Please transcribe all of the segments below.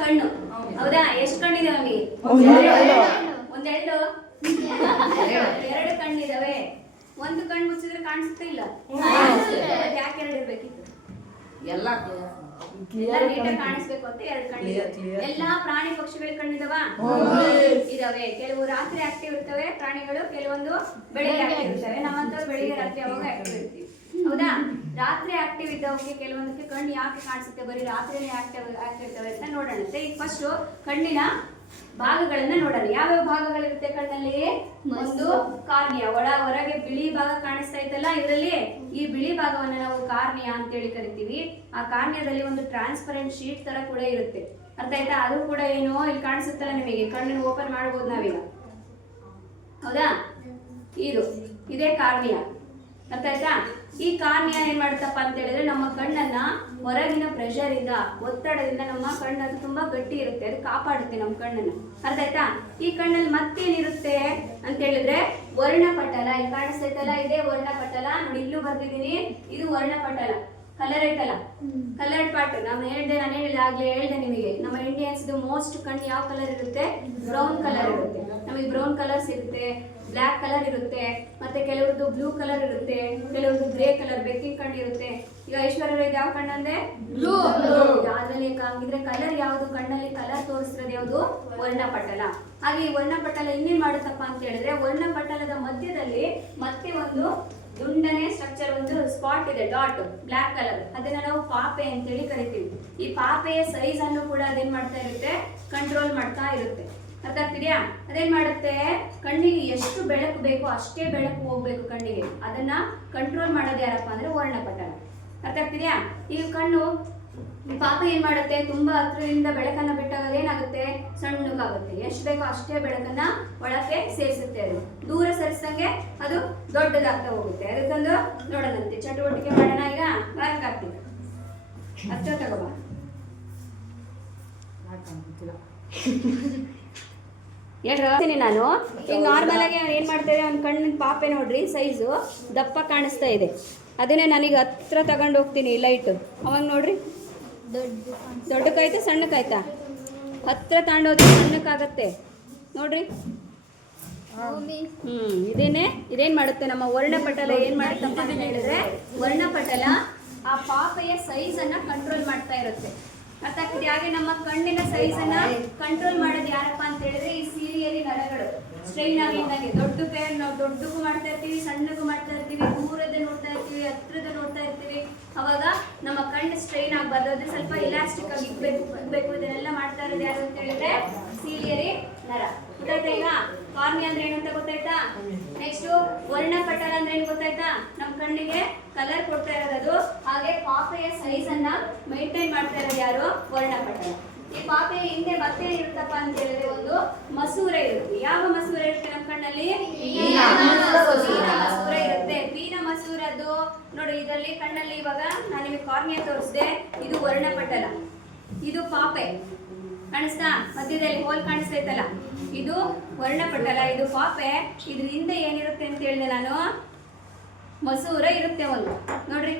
ಕಣ್ಣು ಹೌದಾ? ಎಷ್ಟು ಕಣ್ಣಿದೆ ನಮಗೆ? ಒಂದೆರಡು ಎರಡು ಕಣ್ಣಿದಾವೆ. ಒಂದು ಕಣ್ಣು ಮುಚ್ಚಿದ್ರೆ ಕಾಣಿಸುತ್ತೆ ಇಲ್ಲ? ಯಾಕೆ ಎರಡು ಇರ್ಬೇಕಿತ್ತು? ಎಲ್ಲ ನೀಟಾಗಿ ಕಾಣಿಸ್ಬೇಕು ಅಂತ ಎರಡು ಕಣ್ಣಿದೆ. ಎಲ್ಲಾ ಪ್ರಾಣಿ ಪಕ್ಷಿಗಳ ಕಣ್ಣಿದಾವ? ಇದಾವೆ. ಕೆಲವು ರಾತ್ರಿ ಆಕ್ಟಿವ್ ಇರ್ತವೆ ಪ್ರಾಣಿಗಳು, ಕೆಲವೊಂದು ಬೆಳಿಗ್ಗೆ ಆಕ್ಟಿವ್ ಇರ್ತವೆ. ನಮ್ಮಂತವ್ರು ಬೆಳಿಗ್ಗೆ ರಾತ್ರಿ ಅವಾಗ ಆಕ್ಟಿವ್ ಇರ್ತೀವಿ ಹೌದಾ? ರಾತ್ರಿ ಆಕ್ಟಿವ್ ಇದ್ದವಕ್ಕೆ ಕೆಲವೊಂದಕ್ಕೆ ಕಣ್ಣು ಯಾಕೆ ಕಾಣಿಸುತ್ತೆ ಬರೀ ರಾತ್ರಿನೇ ಆಕ್ಟಿವ್ ಇರ್ತವೆ ಅಂತ ನೋಡೋಣ. ಈಗ ಫಸ್ಟ್ ಕಣ್ಣಿನ ಭಾಗಗಳನ್ನ ನೋಡೋಣ. ಯಾವ್ಯಾವ ಭಾಗಗಳಿರುತ್ತೆ ಕಣ್ಣಲ್ಲಿ? ಒಂದು ಕಾರ್ನಿಯ, ಹೊರಗೆ ಬಿಳಿ ಭಾಗ ಕಾಣಿಸ್ತಾ ಇತ್ತಲ್ಲ ಇದರಲ್ಲಿ, ಈ ಬಿಳಿ ಭಾಗವನ್ನ ನಾವು ಕಾರ್ನಿಯ ಅಂತೇಳಿ ಕರಿತೀವಿ. ಆ ಕಾರ್ನಿಯದಲ್ಲಿ ಒಂದು ಟ್ರಾನ್ಸ್ಪರೆಂಟ್ ಶೀಟ್ ತರ ಕೂಡ ಇರುತ್ತೆ, ಅರ್ಥ ಆಯ್ತಾ? ಅದು ಕೂಡ ಏನು ಇಲ್ಲಿ ಕಾಣಿಸುತ್ತಲ್ಲ ನಿಮಗೆ, ಕಣ್ಣನ್ನು ಓಪನ್ ಮಾಡಬಹುದು ನಾವೀಗ ಹೌದಾ? ಇದೇ ಕಾರ್ನಿಯ, ಅರ್ಥ ಆಯ್ತಾ? ಈ ಕಾರ್ನಿಯ ಏನ್ ಮಾಡುತ್ತಪ್ಪ ಅಂತ ಹೇಳಿದ್ರೆ ನಮ್ಮ ಕಣ್ಣನ್ನ ಹೊರಗಿನ ಪ್ರೆಷರ್ ಇಂದ, ಒತ್ತಡದಿಂದ ನಮ್ಮ ಕಣ್ಣು ಅದು ತುಂಬಾ ಗಟ್ಟಿ ಇರುತ್ತೆ, ಅದು ಕಾಪಾಡುತ್ತೆ ನಮ್ಮ ಕಣ್ಣನ್ನ, ಅರ್ಥ ಆಯ್ತಾ? ಈ ಕಣ್ಣಲ್ಲಿ ಮತ್ತೇನಿರುತ್ತೆ ಅಂತ ಹೇಳಿದ್ರೆ ವರ್ಣಪಟಲ. ಇಲ್ಲಿ ಕಾಣಿಸ್ತೈತಲ್ಲ ಇದೇ ವರ್ಣಪಟಲ. ನೋಡಿ ಇಲ್ಲೂ ಬರ್ದಿದ್ದೀನಿ, ಇದು ವರ್ಣಪಟಲ. ಕಲರ್ ಐತಲ್ಲ, ಕಲರ್ಡ್ ಪಾರ್ಟ್. ನಾನು ಹೇಳ್ದೆ ನಿಮಗೆ, ನಮ್ಮ ಇಂಡಿಯನ್ಸ್ ಮೋಸ್ಟ್ ಕಣ್ಣು ಯಾವ ಕಲರ್ ಇರುತ್ತೆ? ಬ್ರೌನ್ ಕಲರ್ ಇರುತ್ತೆ. ನಮಗೆ ಬ್ರೌನ್ ಕಲರ್ಸ್ ಇರುತ್ತೆ, ಬ್ಲ್ಯಾಕ್ ಕಲರ್ ಇರುತ್ತೆ, ಮತ್ತೆ ಕೆಲವ್ರದ್ದು ಬ್ಲೂ ಕಲರ್ ಇರುತ್ತೆ, ಕೆಲವ್ರದ್ದು ಗ್ರೇ ಕಲರ್ ಬೆಕ್ಕಿನ ಕಣ್ಣು ಇರುತ್ತೆ. ಈಗ ಐಶ್ವರ್ಯ ಯಾವ ಕಣ್ಣಂದ್ರೆ ಬ್ಲೂ. ಅದ್ರಲ್ಲಿ ಹಂಗಿದ್ರೆ ಕಲರ್ ಯಾವುದು? ಕಣ್ಣಲ್ಲಿ ಕಲರ್ ತೋರಿಸ್ತಿರೋದು ಯಾವುದು? ವರ್ಣಪಟಲ. ಹಾಗೆ ಈ ವರ್ಣಪಟಲ ಇನ್ನೇನ್ ಮಾಡುತ್ತಪ್ಪ ಅಂತ ಹೇಳಿದ್ರೆ, ವರ್ಣಪಟಲದ ಮಧ್ಯದಲ್ಲಿ ಮತ್ತೆ ಒಂದು ದುಂಡನೆ ಸ್ಟ್ರಕ್ಚರ್, ಒಂದು ಸ್ಪಾಟ್ ಇದೆ, ಡಾಟ್, ಬ್ಲ್ಯಾಕ್ ಕಲರ್. ಅದನ್ನ ನಾವು ಪಾಪೆ ಅಂತೇಳಿ ಕರಿತೀವಿ. ಈ ಪಾಪೆಯ ಸೈಜ್ ಅನ್ನು ಕೂಡ ಅದೇನ್ ಮಾಡ್ತಾ ಇರುತ್ತೆ? ಕಂಟ್ರೋಲ್ ಮಾಡ್ತಾ ಇರುತ್ತೆ, ಅರ್ಥ ಆಗ್ತಿದ್ಯಾ? ಅದೇನ್ ಮಾಡುತ್ತೆ? ಕಣ್ಣಿಗೆ ಎಷ್ಟು ಬೆಳಕು ಬೇಕೋ ಅಷ್ಟೇ ಬೆಳಕು ಹೋಗ್ಬೇಕು ಕಣ್ಣಿಗೆ, ಅದನ್ನ ಕಂಟ್ರೋಲ್ ಮಾಡೋದು ಯಾರಪ್ಪ ಅಂದ್ರೆ ವರ್ಣಪಟಲ, ಅರ್ಥ ಆಗ್ತಿದ್ಯಾ? ಈ ಕಣ್ಣು ಪಾಪ ಏನ್ ಮಾಡುತ್ತೆ? ತುಂಬಾ ಹತ್ರದಿಂದ ಬೆಳಕನ್ನ ಬಿಟ್ಟಾಗ ಏನಾಗುತ್ತೆ? ಸಣ್ಣಗಾಗುತ್ತೆ. ಎಷ್ಟು ಬೇಕೋ ಅಷ್ಟೇ ಬೆಳಕನ್ನ ಒಳಕ್ಕೆ ಸೇರಿಸುತ್ತೆ. ಅದು ದೂರ ಸರಿಸಂಗೆ ಅದು ದೊಡ್ಡದಾಗ್ತಾ ಹೋಗುತ್ತೆ. ಅದಕ್ಕೊಂದು ನೋಡೋಣಂತೆ, ಚಟುವಟಿಕೆ ಮಾಡೋಣ. ಈಗ ವರ್ಕ್ ಆಗ್ತಿದೆ, ಅರ್ಥ ತಗೋಬಾ. ಹೇಳ್ತೀನಿ ನಾನು. ಈಗ ನಾರ್ಮಲ್ ಆಗಿ ಏನ್ ಮಾಡ್ತೇವೆ, ಅವ್ನ ಕಣ್ಣಿನ ಪಾಪೆ ನೋಡ್ರಿ ಸೈಜು ದಪ್ಪ ಕಾಣಿಸ್ತಾ ಇದೆ. ಅದನ್ನೇ ನಾನೀಗ ಹತ್ರ ತಗೊಂಡು ಹೋಗ್ತೀನಿ ಲೈಟ್. ಅವಾಗ ನೋಡ್ರಿ ದೊಡ್ಡಕ್ಕಾಯ್ತಾ ಸಣ್ಣಕ್ಕಾಯ್ತಾ? ಹತ್ರ ತಗೊಂಡೋದ್ರೆ ಸಣ್ಣಕ್ಕಾಗತ್ತೆ ನೋಡ್ರಿ. ಇದೇನ್ ಮಾಡುತ್ತೆ ನಮ್ಮ ವರ್ಣಪಟಲ? ಏನ್ ಮಾಡುತ್ತಪ್ಪ ಅಂತ ಹೇಳಿದ್ರೆ, ವರ್ಣಪಟಲ ಆ ಪಾಪೆಯ ಸೈಜ್ ಅನ್ನ ಕಂಟ್ರೋಲ್ ಮಾಡ್ತಾ ಇರುತ್ತೆ, ಅರ್ಥ ಆಗ್ತದೆ? ಹಾಗೆ ನಮ್ಮ ಕಣ್ಣಿನ ಸೈಜ್ ಅನ್ನ ಕಂಟ್ರೋಲ್ ಮಾಡೋದು ಯಾರಪ್ಪ ಅಂತ ಹೇಳಿದ್ರೆ ಈ ಸೀಲಿಯರಿ ನರಗಳು. ಸ್ಟ್ರೈನ್ ಆಗಿದ್ದಂಗೆ ನಾವು ದೊಡ್ಡಗೂ ಮಾಡ್ತಾ ಇರ್ತೀವಿ, ಸಣ್ಣಗೂ ಮಾಡ್ತಾ ಇರ್ತೀವಿ, ದೂರದ ನೋಡ್ತಾ ಇರ್ತೀವಿ, ಹತ್ರದ ನೋಡ್ತಾ ಇರ್ತೀವಿ. ಅವಾಗ ನಮ್ಮ ಕಣ್ಣು ಸ್ಟ್ರೈನ್ ಆಗಬಾರ್ದು, ಅದು ಸ್ವಲ್ಪ ಇಲಾಸ್ಟಿಕ್ ಆಗಿ ಇರ್ಬೇಕು. ಇದನ್ನೆಲ್ಲ ಮಾಡ್ತಾ ಇರೋದು ಯಾರು ಅಂತ ಹೇಳಿದ್ರೆ ಸೀಲಿಯರಿ ನರ. ಗೊತ್ತಾಯ್ತಾ? ಈಗ ಕಾರ್ನಿಯ ಅಂದ್ರೆ ಏನಂತ ಗೊತ್ತಾಯ್ತಾ? ನೆಕ್ಸ್ಟ್ ವರ್ಣಪಟಲ ಅಂದ್ರೆ ಏನು ಗೊತ್ತಾಯ್ತಾ? ನಮ್ಮ ಕಣ್ಣಿಗೆ ಕಲರ್ ಕೊಡ್ತಾ ಇರೋದು. ಹಾಗೆ ಪಾಪೆಯ ಸೈಜ್ ಅನ್ನ ಮೈಂಟೈನ್ ಮಾಡ್ತಾ ಇರೋದು ಯಾರು? ವರ್ಣಪಟಲ. ಈ ಪಾಪೆಯ ಹಿಂದೆ ಮತ್ತೆ ಇರುತ್ತಪ್ಪ ಅಂತ ಹೇಳಿದ್ರೆ ಒಂದು ಮಸೂರೆ ಇರುತ್ತೆ. ಯಾವ ಮಸೂರೆ ಇರುತ್ತೆ ನಮ್ಮ ಕಣ್ಣಲ್ಲಿ? ಮಸೂರೆ ಇರುತ್ತೆ. ಪೀನ ಮಸೂರದ್ದು ನೋಡಿ ಇದರಲ್ಲಿ ಕಣ್ಣಲ್ಲಿ. ಇವಾಗ ನಾನು ನಿಮಗೆ ಕಾರ್ನಿಯ ತೋರಿಸಿದೆ, ಇದು ವರ್ಣಪಟಲ, ಇದು ಪಾಪೆ ಕಾಣಿಸ್ತಾ? ಮಧ್ಯದಲ್ಲಿ ಹೋಲ್ ಕಾಣಿಸ್ತೈತಲ್ಲ, ಇದು ವರ್ಣಪಟಲ, ಇದು ಪಾಪೆ. ಇದ್ರ ಹಿಂದೆ ಏನಿರುತ್ತೆ ಅಂತ ಹೇಳಿದೆ ನಾನು? ಮಸೂರ ಇರುತ್ತೆ ಒಂದು, ನೋಡ್ರಿ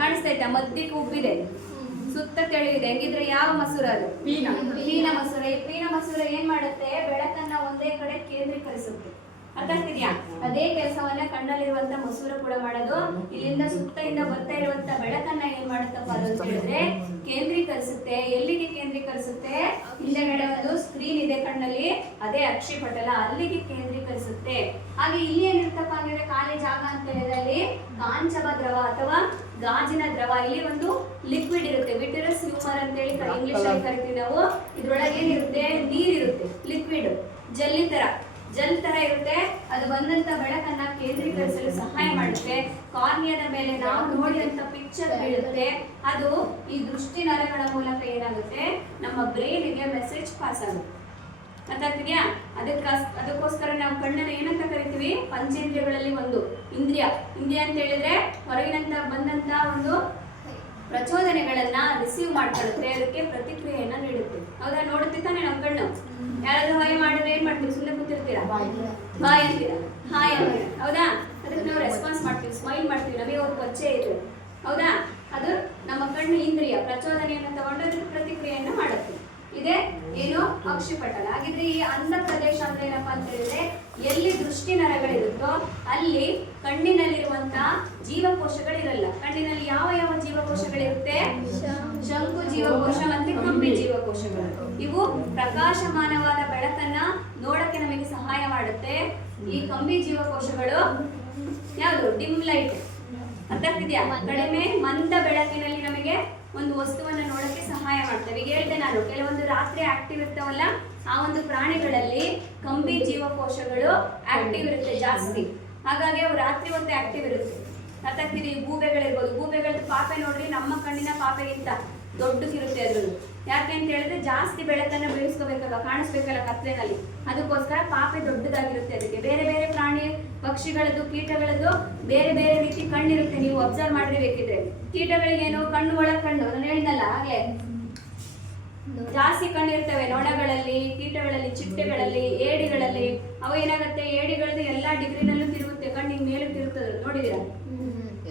ಕಾಣಿಸ್ತೈತಾ? ಮಧ್ಯಕ್ಕೆ ಉಬ್ಬಿದೆ, ಸುತ್ತ ತೆಳುವಿದೆ. ಹೆಂಗಿದ್ರೆ ಯಾವ ಮಸೂರ ಅದು? ಪೀನ ಮಸೂರ. ಈ ಪೀನ ಮಸೂರ ಏನ್ ಮಾಡುತ್ತೆ? ಬೆಳಕನ್ನ ಒಂದೇ ಕಡೆ ಕೇಂದ್ರೀಕರಿಸುತ್ತೆ, ಅರ್ಥ ಆಗ್ತಿದ್ಯಾ? ಅದೇ ಕೆಲಸವನ್ನ ಕಣ್ಣಲ್ಲಿರುವಂತ ಮಸೂರ ಕೂಡ ಮಾಡೋದು. ಇಲ್ಲಿಂದ ಸುತ್ತಿಂದ ಬರ್ತಾ ಇರುವಂತ ಬೆಳಕನ್ನ ಏನ್ ಮಾಡುತ್ತಪ್ಪ ಅಂತ ಹೇಳಿದ್ರೆ ಕೇಂದ್ರೀಕರಿಸುತ್ತೆ. ಎಲ್ಲಿಗೆ ಕೇಂದ್ರೀಕರಿಸುತ್ತೆ? ಹಿಂದೆಗಡೆ ಒಂದು ಸ್ಕ್ರೀನ್ ಇದೆ ಕಣ್ಣಲ್ಲಿ, ಅದೇ ಅಕ್ಷಿಪಟಲ, ಅಲ್ಲಿಗೆ ಕೇಂದ್ರೀಕರಿಸುತ್ತೆ. ಹಾಗೆ ಇಲ್ಲಿ ಏನಿರುತ್ತಪ್ಪ ಅಂದ್ರೆ ಖಾಲಿ ಜಾಗ ಅಂತ ಹೇಳಿದ್ರೆ ಅಲ್ಲಿ ಕಾಂಚವ ದ್ರವ ಅಥವಾ ಗಾಜಿನ ದ್ರವ, ಇಲ್ಲಿ ಒಂದು ಲಿಕ್ವಿಡ್ ಇರುತ್ತೆ, ವಿಟ್ರಸ್ ಹ್ಯೂಮರ್ ಅಂತ ಹೇಳಿ ಇಂಗ್ಲಿಷ್ ಅಲ್ಲಿ ಕರಿತೀವಿ ನಾವು. ಇದ್ರೊಳಗೆ ಏನಿರುತ್ತೆ? ನೀರಿರುತ್ತೆ, ಲಿಕ್ವಿಡ್, ಜಲ್ ತರ ಇರುತ್ತೆ. ಅದು ಬಂದಂತ ಬೆಳಕನ್ನ ಕೇಂದ್ರೀಕರಿಸಲು ಸಹಾಯ ಮಾಡುತ್ತೆ. ಕಾರ್ನಿಯದ ಮೇಲೆ ನಾವು ನೋಡಿದಂತ ಪಿಕ್ಚರ್ ಬೀಳುತ್ತೆ, ಅದು ಈ ದೃಷ್ಟಿ ನರಗಳ ಮೂಲಕ ಏನಾಗುತ್ತೆ? ನಮ್ಮ ಬ್ರೈನ್ಗೆ ಮೆಸೇಜ್ ಪಾಸ್ ಆಗುತ್ತೆ, ಅರ್ಥ ಆಗ್ತಿದ್ಯಾ? ಅದಕ್ಕೋಸ್ಕರ ನಾವು ಕಣ್ಣನ್ನ ಏನಂತ ಕರಿತೀವಿ? ಪಂಚೇಂದ್ರಿಯಗಳಲ್ಲಿ ಒಂದು ಇಂದ್ರಿಯ ಅಂತ ಹೇಳಿದ್ರೆ ಹೊರಗಿನಂತ ಬಂದಂತ ಒಂದು ಪ್ರಚೋದನೆಗಳನ್ನ ರಿಸೀವ್ ಮಾಡ್ಕೊಳ್ಳುತ್ತೆ, ಅದಕ್ಕೆ ಪ್ರತಿಕ್ರಿಯೆಯನ್ನ ನೀಡುತ್ತೆ. ಹೌದಾ? ನೋಡುತ್ತೆ ತಾನೆ ನಮ್ಮ ಕಣ್ಣು. ಯಾರಾದ್ರೂ ಹಾಯ್ ಮಾಡಿದ್ರೆ ಏನ್ ಮಾಡ್ತೀವಿ? ಸುಮ್ಮನೆ ಕೂತಿರ್ತೀರಾ? ಬಾಯ್ ಅಂತೀರಾ, ಹಾಯ್ ಅಂತೀರಾ, ಹೌದಾ? ಅದಕ್ಕೆ ನಾವು ರೆಸ್ಪಾನ್ಸ್ ಮಾಡ್ತೀವಿ, ಸ್ಮೈಲ್ ಮಾಡ್ತೀವಿ, ನಮಗೆ ಒಂದು ಪರಿಚಯ ಇದೆ, ಹೌದಾ? ಅದು ನಮ್ಮ ಕಣ್ಣು ಇಂದ್ರಿಯ ಪ್ರಚೋದನೆಯನ್ನು ತಗೊಂಡು ಅದಕ್ಕೆ ಪ್ರತಿಕ್ರಿಯೆ ಅಕ್ಷಿಪಟಲ. ಹಾಗಿದ್ರೆ ಈ ಅಂಧ ಪ್ರದೇಶ ಅಂದ್ರೆ ಏನಪ್ಪಾ ಅಂತ ಹೇಳಿದ್ರೆ ಎಲ್ಲಿ ದೃಷ್ಟಿ ನರಗಳಿರುತ್ತೋ ಅಲ್ಲಿ ಕಣ್ಣಿನಲ್ಲಿರುವಂತಹ ಜೀವಕೋಶಗಳಿರಲ್ಲ. ಕಣ್ಣಿನಲ್ಲಿ ಯಾವ ಯಾವ ಜೀವಕೋಶಗಳಿರುತ್ತೆ? ಶಂಕು ಜೀವಕೋಶ ಮತ್ತೆ ಕಂಬಿ ಜೀವಕೋಶಗಳು. ಇವು ಪ್ರಕಾಶಮಾನವಾದ ಬೆಳಕನ್ನ ನೋಡಕ್ಕೆ ನಮಗೆ ಸಹಾಯ ಮಾಡುತ್ತೆ. ಈ ಕಂಬಿ ಜೀವಕೋಶಗಳು ಯಾವುದು? Dim light. ಅರ್ಥ ಆಗ್ತಿದ್ಯಾ? ಕಡಿಮೆ ಮಂದ ಬೆಳಕಿನಲ್ಲಿ ನಮಗೆ ಒಂದು ವಸ್ತುವನ್ನ ನೋಡಕ್ಕೆ ಸಹಾಯ ಮಾಡ್ತವೆ. ಈಗ ಹೇಳ್ದೆ ನಾನು, ಕೆಲವೊಂದು ರಾತ್ರಿ ಆಕ್ಟಿವ್ ಇರ್ತಾವಲ್ಲ, ಆ ಒಂದು ಪ್ರಾಣಿಗಳಲ್ಲಿ ಕಂಬಿ ಜೀವಕೋಶಗಳು ಆಕ್ಟಿವ್ ಇರುತ್ತೆ ಜಾಸ್ತಿ. ಹಾಗಾಗಿ ಅವು ರಾತ್ರಿ ಹೊತ್ತು ಆಕ್ಟಿವ್ ಇರುತ್ತೆ. ಅರ್ಥ ಆಗ್ತಿದೆ? ಈ ಗೂಬೆಗಳಿರ್ಬೋದು, ಗೂಬೆಗಳದ್ದು ಪಾಪೆ ನೋಡ್ರಿ ನಮ್ಮ ಕಣ್ಣಿನ ಪಾಪೆಗಿಂತ ದೊಡ್ಡದಿರುತ್ತೆ ಅದ್ರದ್ದು. ಯಾಕೆ ಅಂತ ಹೇಳಿದ್ರೆ ಜಾಸ್ತಿ ಬೆಳಕನ್ನ ಬೀಳಿಸ್ಕೋಬೇಕಲ್ಲ, ಕಾಣಿಸ್ಬೇಕಲ್ಲ ಕತ್ಲೆನಲ್ಲಿ, ಅದಕ್ಕೋಸ್ಕರ ಪಾಪೆ ದೊಡ್ಡದಾಗಿರುತ್ತೆ ಅದಕ್ಕೆ. ಬೇರೆ ಬೇರೆ ಪ್ರಾಣಿ ಪಕ್ಷಿಗಳದ್ದು ಕೀಟಗಳದ್ದು ಬೇರೆ ಬೇರೆ ರೀತಿ ಕಣ್ಣಿರುತ್ತೆ. ನೀವು ಅಬ್ಸರ್ವ್ ಮಾಡಿರ್ಬೇಕಿದ್ರೆ ಕೀಟಗಳಿಗೇನು ಕಣ್ಣು ಒಳಗ್ ಕಣ್ಣು, ನಾನು ಹೇಳಿದ್ನಲ್ಲ ಹಾಗೆ ಜಾಸ್ತಿ ಕಣ್ಣಿರ್ತವೆ ನೊಣಗಳಲ್ಲಿ, ಕೀಟಗಳಲ್ಲಿ, ಚಿಟ್ಟೆಗಳಲ್ಲಿ, ಏಡಿಗಳಲ್ಲಿ. ಅವು ಏನಾಗುತ್ತೆ, ಏಡಿಗಳದ್ದು ಎಲ್ಲಾ ಡಿಗ್ರಿನಲ್ಲೂ ತಿರುಗುತ್ತೆ, ಕಣ್ಣಿನ ಮೇಲೆ ತಿರುತ್ತದೆ, ನೋಡಿದೀರಾ?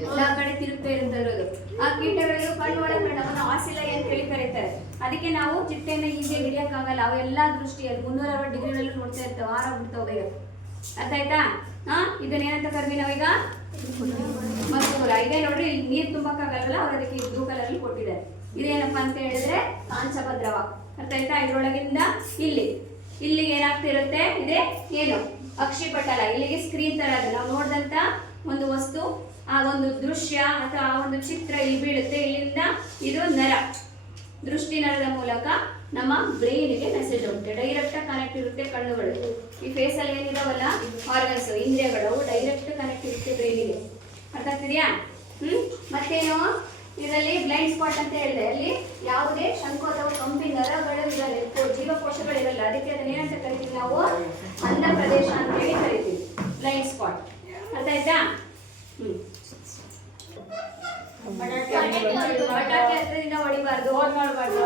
ಎಲ್ಲಾ ಕಡೆ ತಿರುಗ್ತಾ ಇರುತ್ತದೆ. ಆ ಕೀಟಗಳಿಗೂ ಕಣ್ಣು ಒಳಗೆ ಕಣ್ಣು ಆಸಿಲೈ ಅಂತ ಹೇಳಿ ಕರೀತಾರೆ. ಅದಕ್ಕೆ ನಾವು ಚಿಟ್ಟೆನ ಈಸಿಯಾಗಿ ಹಿಡಿಯಕ್ಕಾಗಲ್ಲ, ಅವೆಲ್ಲಾ ದೃಷ್ಟಿಯಲ್ಲಿ 360 ಡಿಗ್ರಿನಲ್ಲೂ ನೋಡ್ತಾ ಇರ್ತವೆ, ಆರಾಗ್ಬಿಡ್ತಾವ ಬೇಗ. ಅರ್ಥ ಆಯ್ತಾ? ಇದನ್ನ ಏನಂತ ಕರ್ವಿ ನಾವೀಗ? ಮಸೂರ. ಇದೇ ನೋಡ್ರಿ, ಇಲ್ಲಿ ನೀರ್ ತುಂಬಕ್ಕಾಗಲ್ಲ, ಅವ್ರು ಅದಕ್ಕೆ ಬ್ಲೂ ಕಲರ್ ಅಲ್ಲಿ ಕೊಟ್ಟಿದ್ದಾರೆ. ಇದೇನಪ್ಪಾ ಅಂತ ಹೇಳಿದ್ರೆ ಕಾಂಚಪದ್ರವ. ಅರ್ಥ ಆಯ್ತಾ? ಇದ್ರೊಳಗಿಂದ ಇಲ್ಲಿಗೆ ಏನಾಗ್ತಿರುತ್ತೆ, ಇದೇ ಏನು ಅಕ್ಷಿಪಟಲ. ಇಲ್ಲಿಗೆ ಸ್ಕ್ರೀನ್ ತರ ಅದು ನಾವು ನೋಡಿದಂತ ಒಂದು ವಸ್ತು, ಆ ಒಂದು ದೃಶ್ಯ ಅಥವಾ ಆ ಒಂದು ಚಿತ್ರ ಇಲ್ಲಿ ಬೀಳುತ್ತೆ. ಇಲ್ಲಿಂದ ಇದು ನರ, ದೃಷ್ಟಿ ನರದ ಮೂಲಕ ನಮ್ಮ ಬ್ರೈನ್ಗೆ ಮೆಸೇಜ್ ಹೋಗುತ್ತೆ. ಡೈರೆಕ್ಟ್ ಕನೆಕ್ಟ್ ಇರುತ್ತೆ ಕಣ್ಣುಗಳು. ಈ ಫೇಸ್ ಅಲ್ಲಿ ಏನಿದಾವಲ್ಲ ಆರ್ಗನ್ಸ್, ಇಂದ್ರಿಯಗಳು ಡೈರೆಕ್ಟ್ ಕನೆಕ್ಟ್ ಇರುತ್ತೆ ಬ್ರೈನಿಗೆ. ಅರ್ಥ ಆಗ್ತಿದ್ಯಾ? ಮತ್ತೇನು ಇದರಲ್ಲಿ ಬ್ಲೈಂಡ್ ಸ್ಪಾಟ್ ಅಂತ ಹೇಳಿದೆ, ಅಲ್ಲಿ ಯಾವುದೇ ಶಂಕು ಅಥವಾ ಕಂಬಿ ನರಗಳು ಇರಲ್ಲ, ಜೀವಕೋಶಗಳಿರಲ್ಲ. ಅದಕ್ಕೆ ಅದನ್ನ ಏನಂತ ಕರಿತೀವಿ ನಾವು? ಅಂಧ ಪ್ರದೇಶ ಅಂತ ಹೇಳಿ ಕರಿತೀವಿ, ಬ್ಲೈಂಡ್ ಸ್ಪಾಟ್. ಅರ್ಥ ಆಯ್ತಾ? ಪಟಾಕಿ ಹತ್ರದಿಂದ ಹೊಡಿಬಾರ್ದು,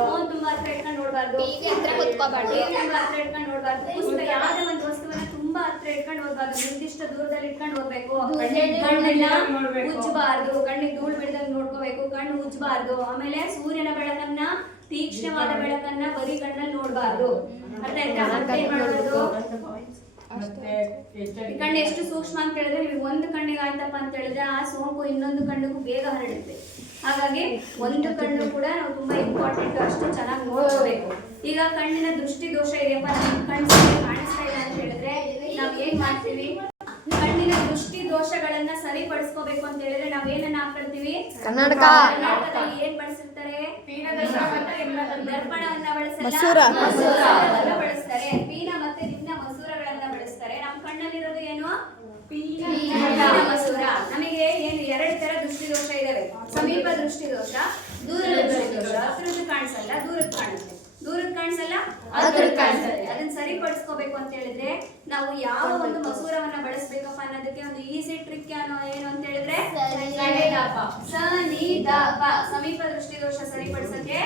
ಫೋನ್ ತುಂಬಾ ಹತ್ರ ಇಟ್ಕೊಂಡು ನೋಡ್ಬಾರ್ದು, ತುಂಬಾ ಹತ್ರ ಇಟ್ಕೊಂಡು ನೋಡ್ಬಾರ್ದು. ಪುಸ್ತಕ ಯಾವುದೇ ಒಂದು ವಸ್ತುವನ್ನ ತುಂಬಾ ಹತ್ರ ಇಟ್ಕೊಂಡು ಹೋಗ್ಬಾರ್ದು, ನಿರ್ದಿಷ್ಟ ದೂರದಲ್ಲಿ ಇಟ್ಕೊಂಡು ಹೋಗ್ಬೇಕು. ಕಣ್ಣನ್ನ ಉಜ್ಜಬಾರ್ದು, ಕಣ್ಣಿಗೆ ಧೂಳು ಬಿಡದಂಗೆ ನೋಡ್ಕೋಬೇಕು, ಕಣ್ಣು ಉಜ್ಜಬಾರ್ದು. ಆಮೇಲೆ ಸೂರ್ಯನ ಬೆಳಕನ್ನ, ತೀಕ್ಷ್ಣವಾದ ಬೆಳಕನ್ನ ಬರೀ ಕಣ್ಣಲ್ಲಿ ನೋಡ್ಬಾರ್ದು. ಅರ್ಥ ಆಯ್ತಾ? ಮತ್ತೆ ಏನ್ ಮಾಡೋದು? ಕಣ್ಣು ಎಷ್ಟು ಸೂಕ್ಷ್ಮ ಅಂತ ಹೇಳಿದ್ರೆ, ನಿಮಗೆ ಒಂದು ಕಣ್ಣಿಗೆ ಆಯ್ತಪ್ಪ ಅಂತ ಹೇಳಿದ್ರೆ ಆ ಸೋಂಕು ಇನ್ನೊಂದು ಕಣ್ಣಿಗೂ ಬೇಗ ಹರಡುತ್ತೆ. ಹಾಗಾಗಿ ಒಂದು ಕಣ್ಣು ಕೂಡ ನಾವು ತುಂಬಾ ಇಂಪಾರ್ಟೆಂಟ್, ಅಷ್ಟು ಚೆನ್ನಾಗಿ ನೋಡ್ಕೋಬೇಕು. ಈಗ ಕಣ್ಣಿನ ದೃಷ್ಟಿ ದೋಷ ಇದೆಯಪ್ಪ, ನಮ್ಗೆ ಕಣ್ಣು ಕಾಣಿಸ್ತಾ ಇಲ್ಲ ಅಂತ ಹೇಳಿದ್ರೆ ನಾವ್ ಏನ್ ಮಾಡ್ತೀವಿ? ಕಣ್ಣಿನ ದೃಷ್ಟಿ ದೋಷಗಳನ್ನ ಸರಿಪಡಿಸ್ಕೋಬೇಕು ಅಂತ ಹೇಳಿದ್ರೆ ನಾವ್ ಏನನ್ನ ಹಾಕೊಳ್ತೀವಿ? ಕರ್ನಾಟಕದಲ್ಲಿ ಏನ್ ಬಳಸಿರ್ತಾರೆ? ದರ್ಪಣವನ್ನ ಬಳಸಲ್ಲ, ಬಳಸ್ತಾರೆ. ಪೀನ ಮತ್ತೆ ನಿಮ್ನ ಮಸೂರಗಳನ್ನ ಬಳಸ್ತಾರೆ. ನಮ್ಮ ಕಣ್ಣಲ್ಲಿರೋದು ಏನು? ಮಸೂರ. ನಮಗೆ ಏನು 2 ತರ ದೃಷ್ಟಿ ದೋಷ ಇದಾವೆ. ಸಮೀಪ ದೃಷ್ಟಿ ದೋಷ, ದೂರದ ದೃಷ್ಟಿ ದೋಷ. ಹತ್ರದ್ದು ಕಾಣಿಸಲ್ಲ, ದೂರದ ಕಾಣಿಸುತ್ತೆ. ದೂರದ ಕಾಣಿಸಲ್ಲ, ಹತ್ರದ್ದು ಕಾಣಿಸುತ್ತೆ. ಅದನ್ನ ಸರಿಪಡಿಸ್ಕೋಬೇಕು ಅಂತ ಹೇಳಿದ್ರೆ ನಾವು ಯಾವ ಒಂದು ಮಸೂರವನ್ನ ಬಳಸಬೇಕಪ್ಪ ಅನ್ನೋದಕ್ಕೆ ಒಂದು ಈಸಿ ಟ್ರಿಕ್ ಏನು ಅಂತ ಹೇಳಿದ್ರೆ ಸನಿದಾಪ. ಸಮೀಪ ದೃಷ್ಟಿ ದೋಷ ಸರಿಪಡಿಸಕ್ಕೆ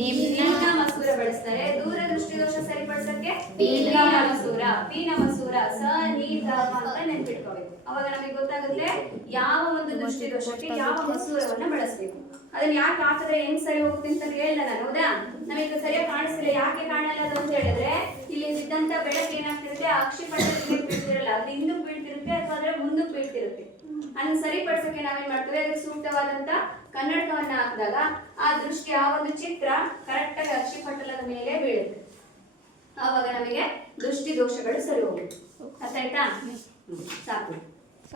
ನಿಮ್ನ ಮಸೂರ ಬಳಸ್ತಾರೆ, ದೂರ ದೃಷ್ಟಿ ದೋಷ ಸರಿಪಡಿಸಕ್ಕೆ ಪೀನ ಮಸೂರ. ಸನಿದಾಪ ಅಂತ ನೆನ್ಪಿಟ್ಕೋಬೇಕು. ಅವಾಗ ನಮಗೆ ಗೊತ್ತಾಗುತ್ತೆ ಯಾವ ಒಂದು ದೃಷ್ಟಿ ದೋಷಕ್ಕೆ ಯಾವ ಮಸೂರವನ್ನ ಬಳಸಬೇಕು. ಅದನ್ನ ಯಾಕೆ ಹಾಕಿದ್ರೆ ಹೆಂಗ್ ಸರಿ ಹೋಗುತ್ತೆ ಅಂತ ಹೇಳಿಲ್ಲ ನಾನು, ಹೌದಾ? ನಮಗೆ ಸರಿಯಾಗಿ ಕಾಣಿಸ್ತಿಲ್ಲ. ಯಾಕೆ ಕಾಣಲ್ಲ ಅದು ಅಂತ ಹೇಳಿದ್ರೆ ಇಲ್ಲಿ ಇದ್ದಂತ ಬೆಳಕು ಏನಾಗ್ತಿರುತ್ತೆ, ಅಕ್ಷಿಪಟಲಕ್ಕೆ ಬೀಳ್ತಿರಲ್ಲ, ಅದು ಹಿಂದಕ್ಕೆ ಬೀಳ್ತಿರುತ್ತೆ ಅಥವಾ ಅದ್ರ ಮುಂದಕ್ಕೆ ಬೀಳ್ತಿರುತ್ತೆ. ಅದನ್ನ ಸರಿಪಡಿಸಕ್ಕೆ ನಾವೇನ್ ಮಾಡ್ತೇವೆ, ಅದಕ್ಕೆ ಸೂಕ್ತವಾದಂತ ಕನ್ನಡಕವನ್ನ ಹಾಕಿದಾಗ ಆ ದೃಷ್ಟಿ, ಆ ಒಂದು ಚಿತ್ರ ಕರೆಕ್ಟ್ ಆಗಿ ಅಕ್ಷಿಪಟಲದ ಮೇಲೆ ಬೀಳುತ್ತೆ. ಆವಾಗ ನಮಗೆ ದೃಷ್ಟಿ ದೋಷಗಳು ಸರಿ ಹೋಗುತ್ತೆ. ಅರ್ಥ ಆಯ್ತಾ? ಸಾಕು.